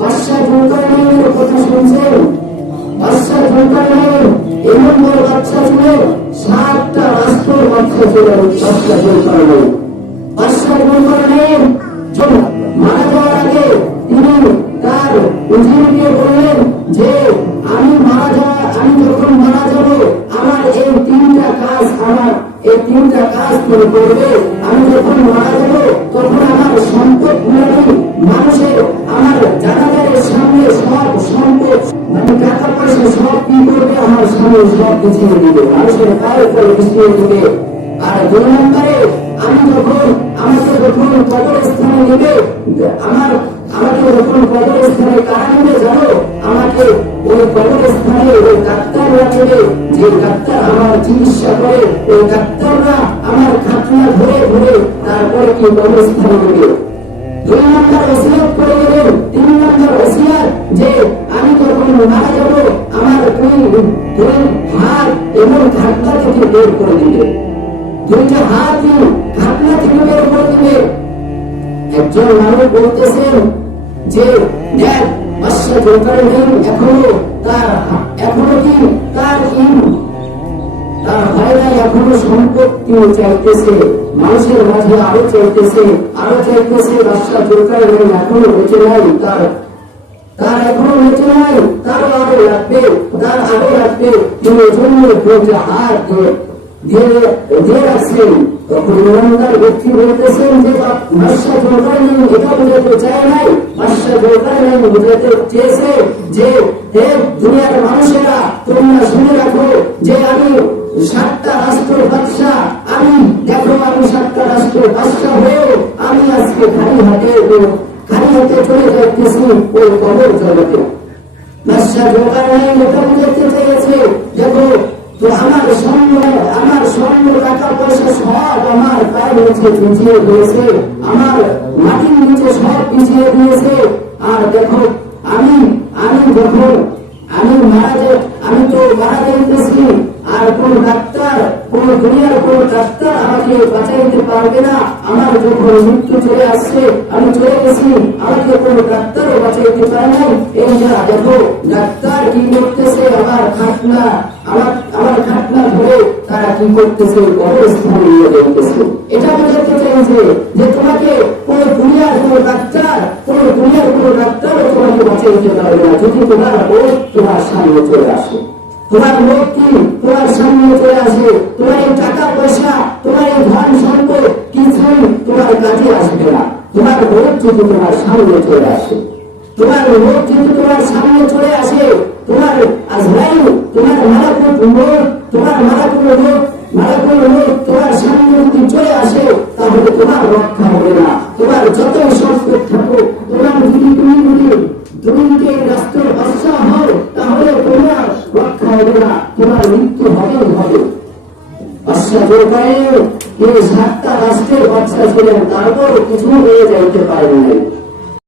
বাদশাহ জুলকারনাইনের কথা শুনছেন। বাদশাহ জুলকারনাইন এমন বড় বাদশাহ ছিলেন, 7টা রাষ্ট্রের বাদশাহ ছিলেন বাদশাহ জুলকারনাইন। বাদশাহ জুলকারনাইন মারা যাওয়ার আগে তিনি তার উজিরকে বললেন যে আমি যখন মারা যাব আমার এই 3টা কাজ তুমি করবে। আমি যখন মারা যাব তখন আমার সম্পদ মানুষের আমার জানাজারের সামনে সব সম্পদ মানে টাকা পয়সা সব কি করবে, আমার সামনে সব পিছিয়ে দিবে, মানুষের পায়ের উপরে পিছিয়ে দিবে। আর 2 নম্বরে আমাকে যখন কবরস্থানে নেবে, আমাকে যখন কবরস্থানে কারা নেবে জানো? আমাকে ওই কবরস্থানে ওই ডাক্তাররা নেবে, যে ডাক্তার আমার চিকিৎসা করে, ওই ডাক্তাররা আমার খাটনা ধরে ধরে তারপরে কি কবরস্থানে নেবে। 2 নম্বর ওসিয়ত করে গেলেন। 3 নম্বর ওসিয়ত যে আমি যখন মারা যাব আমার দুই হাত এবং খাটনা থেকে বের করে দিবে, 2টা হাতই খাটনা থেকে বের করে দিবে। একজন মানুষ বলতেছেন যে দেখ বাদশাহ জুলকারনাইন এখনো কি তার হয় নাই, এখনো সম্পত্তি চাইতেছে, মানুষের মাঝে আরো চাইতেছে। বাদশাহ জুলকারনাইন এখনো বেঁচে নাই, তার এখনো বেঁচে নাই, তারও আরো লাগবে। তিনি জন্য 2টা হাত দিয়ে রাখছেন। তখন ইমানদার ব্যক্তি বলতেছেন যে বাদশাহ জুলকারনাইন এটা বোঝাতে চায় নাই, বাদশাহ জুলকারনাইন বোঝাতে চেয়েছে যে হে দুনিয়ার মানুষেরা তোমরা শুনে রাখো যে আমি 7টা রাষ্ট্রের বাদশাহ। আমি 7টা রাষ্ট্রের বাদশাহ হয়েও আমি আজকে খালি হাতে চলে যাইতেছি ওই কবর জগতে। বাদশাহ জুলকারনাইন এটা বোঝাতে চেয়েছে দেখো তো আমার স্বর্ণ টাকা পয়সা সব আমার পায়ের নিচে পিছিয়ে দিয়েছে, আমার মাটির নিচে সব পিছিয়ে দিয়েছে। আর দেখো আমি তো মারা যাইতেছি, আর দুনিয়ার কোন ডাক্তার আমাকে বাঁচাইতে পারবে না। আমার যখন মৃত্যু চলে আসছে, আমি চলে গেছি, আমাকে কোন ডাক্তারও বাঁচাইতে পারে নাই। এই যা দেখো ডাক্তার কি করতেছে, আমার খাটনা ধরে তারা কি করতেছে, কবরস্থানে নিয়ে যাইতেছে। এটা বোঝাতে চাইছে যে তোমাকে কোন দুনিয়ার কোন ডাক্তার তোমাকে বাঁচাইতে পারবে না, যদি তোমার রোগ তোমার সামনে চলে আসে। তোমার লোক কি তোমার সামনে চলে আসে, তোমার এই টাকা পয়সা, তোমার এই ধন সম্পদ কিছুই তোমার কাজে আসবে না। তোমার রোগ যদি তোমার সামনে চলে আসে, তোমার আজরাইল, তোমার মালাকুল মউত তোমার সামনে যদি চলে আসে, তাহলে তোমার রক্ষা হবে না। তোমার যতই সম্পদ থাকুক, তোমার যদি রাষ্ট্রের বাদশাহ হও, তাহলে তোমার রক্ষা হবে না, তোমার মৃত্যু হবে। বাদশাহ জুলকারনাইন 7টা রাষ্ট্রের বাদশাহ ছিলেন, তারপর কিছু হয়ে যাইতে পারেন নাই।